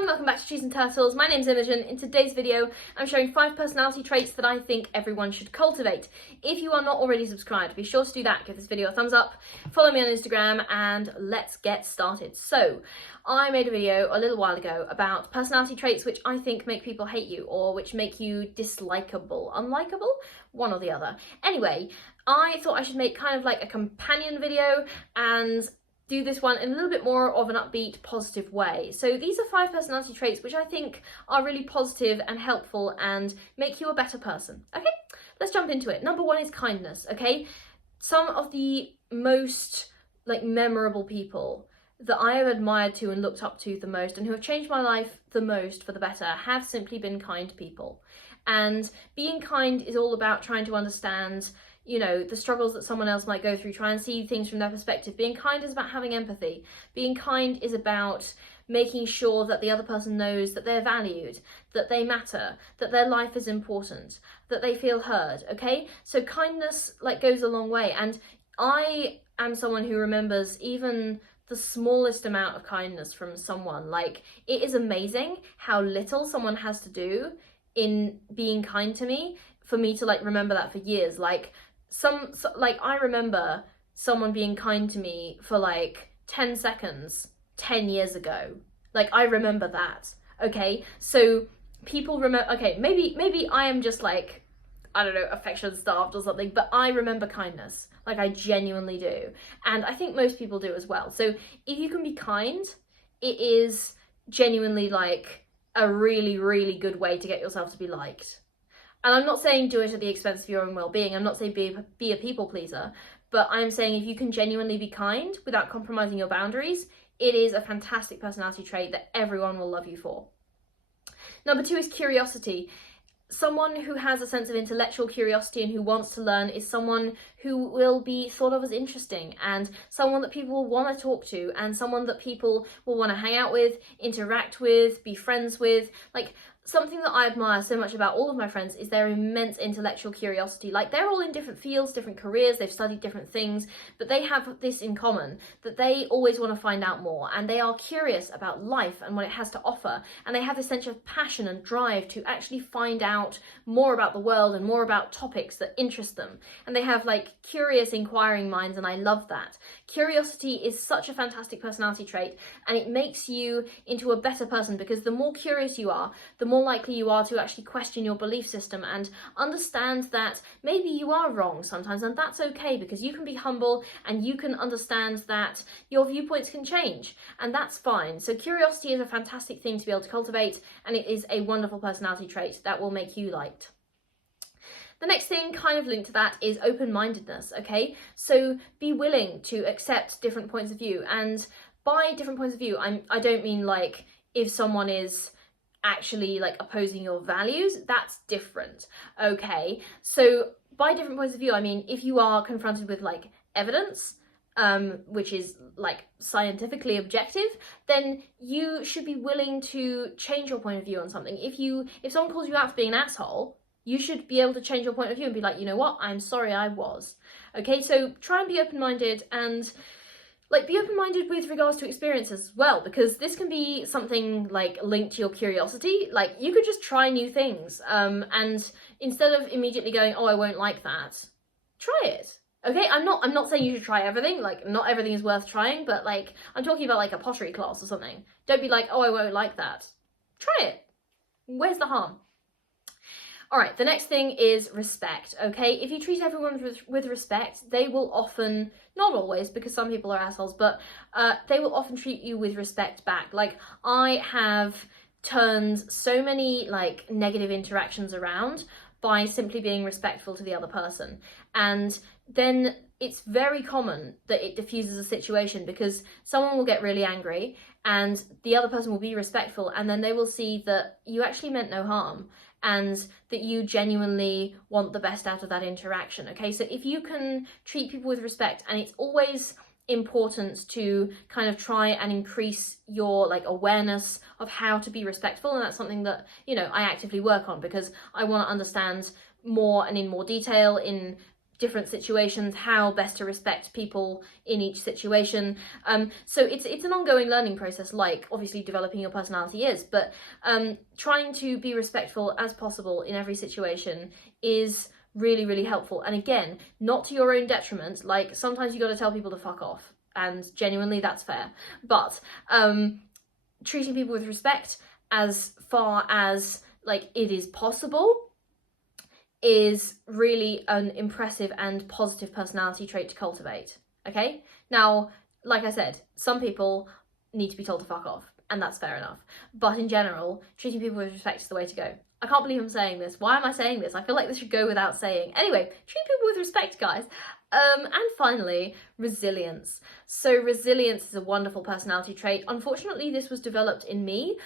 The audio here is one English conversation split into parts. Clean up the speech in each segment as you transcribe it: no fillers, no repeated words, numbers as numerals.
everyone, welcome back to Cheese and Turtles. My name's Imogen. In today's video, I'm showing 5 personality traits that I think everyone should cultivate. If you are not already subscribed, be sure to do that. Give this video a thumbs up, follow me on Instagram, and let's get started. So, I made a video a little while ago about personality traits which I think make people hate you, or which make you dislikable. Unlikable? One or the other. Anyway, I thought I should make kind of like a companion video and do this one in a little bit more of an upbeat, positive way. So these are 5 personality traits which I think are really positive and helpful and make you a better person. Okay, let's jump into it. Number 1 is kindness, okay? Some of the most memorable people that I have admired to and looked up to the most and who have changed my life the most for the better have simply been kind people. And being kind is all about trying to understand, you know, the struggles that someone else might go through, try and see things from their perspective. Being kind is about having empathy. Being kind is about making sure that the other person knows that they're valued, that they matter, that their life is important, that they feel heard, okay? So kindness goes a long way. And I am someone who remembers even the smallest amount of kindness from someone. Like, it is amazing how little someone has to do in being kind to me for me to remember that for years. I remember someone being kind to me for 10 seconds 10 years ago. I remember that. Okay, so people remember. Okay, maybe I am just I don't know, affection starved or something, but I remember kindness. I genuinely do, and I think most people do as well. So if you can be kind, it is genuinely a really, really good way to get yourself to be liked. And I'm not saying do it at the expense of your own well-being. I'm not saying be a people pleaser, but I'm saying if you can genuinely be kind without compromising your boundaries, it is a fantastic personality trait that everyone will love you for. Number 2 is curiosity. Someone who has a sense of intellectual curiosity and who wants to learn is someone who will be thought of as interesting, and someone that people will want to talk to, and someone that people will want to hang out with, interact with, be friends with. Something that I admire so much about all of my friends is their immense intellectual curiosity. They're all in different fields, different careers, they've studied different things, but they have this in common, that they always want to find out more, and they are curious about life and what it has to offer, and they have this sense of passion and drive to actually find out more about the world and more about topics that interest them. And they have curious, inquiring minds, and I love that. Curiosity is such a fantastic personality trait, and it makes you into a better person, because the more curious you are, the more likely you are to actually question your belief system and understand that maybe you are wrong sometimes, and that's okay, because you can be humble and you can understand that your viewpoints can change, and that's fine. So curiosity is a fantastic thing to be able to cultivate, and it is a wonderful personality trait that will make you liked. The next thing kind of linked to that is open-mindedness, okay? So be willing to accept different points of view, and by different points of view, I don't mean if someone is actually opposing your values, that's different, okay? So by different points of view, I mean if you are confronted with evidence, which is scientifically objective, then you should be willing to change your point of view on something. If someone calls you out for being an asshole, you should be able to change your point of view and be you know what, I'm sorry I was. Okay, so try and be open-minded, and be open-minded with regards to experiences as well, because this can be something linked to your curiosity. You could just try new things, and instead of immediately going, oh, I won't like that, try it. Okay, I'm not saying you should try everything. Not everything is worth trying, but I'm talking about a pottery class or something. Don't be oh, I won't like that. Try it. Where's the harm? All right, the next thing is respect, okay? If you treat everyone with respect, they will often, not always, because some people are assholes, but they will often treat you with respect back. I have turned so many negative interactions around by simply being respectful to the other person. And then it's very common that it diffuses a situation, because someone will get really angry and the other person will be respectful, and then they will see that you actually meant no harm and that you genuinely want the best out of that interaction, okay? So if you can treat people with respect, and it's always important to kind of try and increase your awareness of how to be respectful, and that's something that, you know, I actively work on, because I want to understand more and in more detail in different situations, how best to respect people in each situation. So it's an ongoing learning process, like obviously developing your personality is, but trying to be respectful as possible in every situation is really, really helpful. And again, not to your own detriment. Like, sometimes you got to tell people to fuck off, and genuinely that's fair, but treating people with respect as far as like it is possible is really an impressive and positive personality trait to cultivate. Okay, now, like I said, some people need to be told to fuck off, and that's fair enough, but in general, treating people with respect is the way to go. I can't believe I'm saying this. Why am I saying this? I feel like this should go without saying. Anyway, treat people with respect, guys. And finally, resilience. So resilience is a wonderful personality trait. Unfortunately, this was developed in me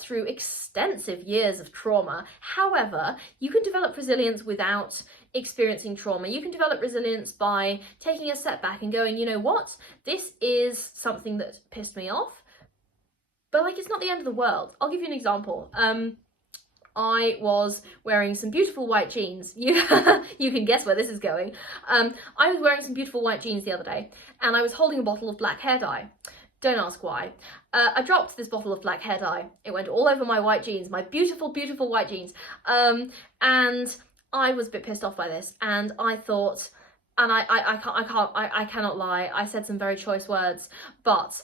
through extensive years of trauma. However, you can develop resilience without experiencing trauma. You can develop resilience by taking a step back and going, you know what? This is something that pissed me off, but like, it's not the end of the world. I'll give you an example. I was wearing some beautiful white jeans. You can guess where this is going. I was wearing some beautiful white jeans the other day, and I was holding a bottle of black hair dye. Don't ask why. I dropped this bottle of black hair dye. It went all over my white jeans, my beautiful, beautiful white jeans. And I was a bit pissed off by this, and I thought, and I cannot lie, I said some very choice words, but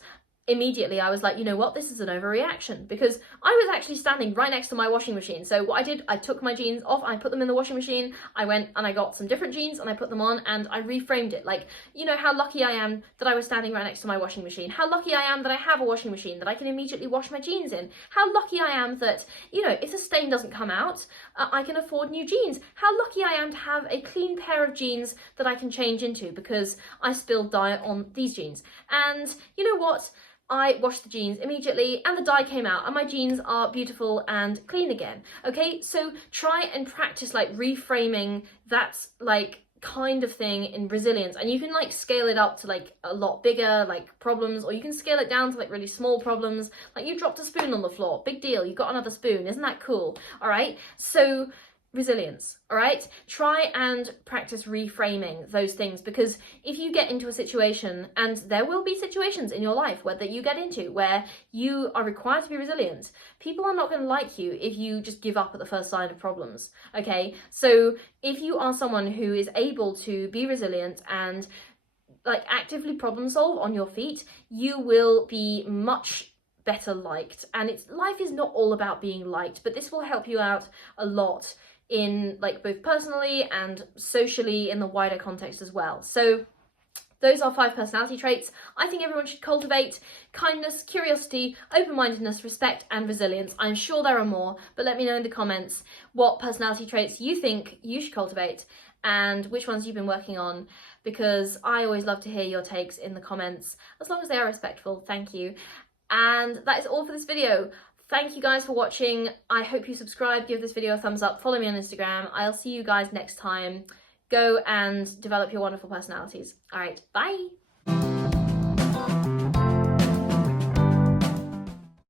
immediately I was like, you know what, this is an overreaction, because I was actually standing right next to my washing machine. So what I did, I took my jeans off, I put them in the washing machine, I went and I got some different jeans and I put them on, and I reframed it. Like, you know how lucky I am that I was standing right next to my washing machine, how lucky I am that I have a washing machine that I can immediately wash my jeans in, how lucky I am that, you know, if a stain doesn't come out, I can afford new jeans, how lucky I am to have a clean pair of jeans that I can change into because I spilled dye on these jeans. And you know what? I washed the jeans immediately and the dye came out and my jeans are beautiful and clean again. Okay, so try and practice like reframing that like kind of thing in resilience, and you can like scale it up to like a lot bigger like problems, or you can scale it down to like really small problems. Like, you dropped a spoon on the floor, big deal, you got another spoon, isn't that cool? All right, so resilience, all right? Try and practice reframing those things, because if you get into a situation, and there will be situations in your life that you get into where you are required to be resilient, people are not going to like you if you just give up at the first sign of problems, okay? So if you are someone who is able to be resilient and like actively problem solve on your feet, you will be much better liked. And life is not all about being liked, but this will help you out a lot in like both personally and socially in the wider context as well. So those are 5 personality traits I think everyone should cultivate: kindness, curiosity, open-mindedness, respect, and resilience. I'm sure there are more, but let me know in the comments what personality traits you think you should cultivate and which ones you've been working on, because I always love to hear your takes in the comments, as long as they are respectful. Thank you. And that is all for this video. Thank you guys for watching. I hope you subscribe, give this video a thumbs up, follow me on Instagram. I'll see you guys next time. Go and develop your wonderful personalities. All right, bye.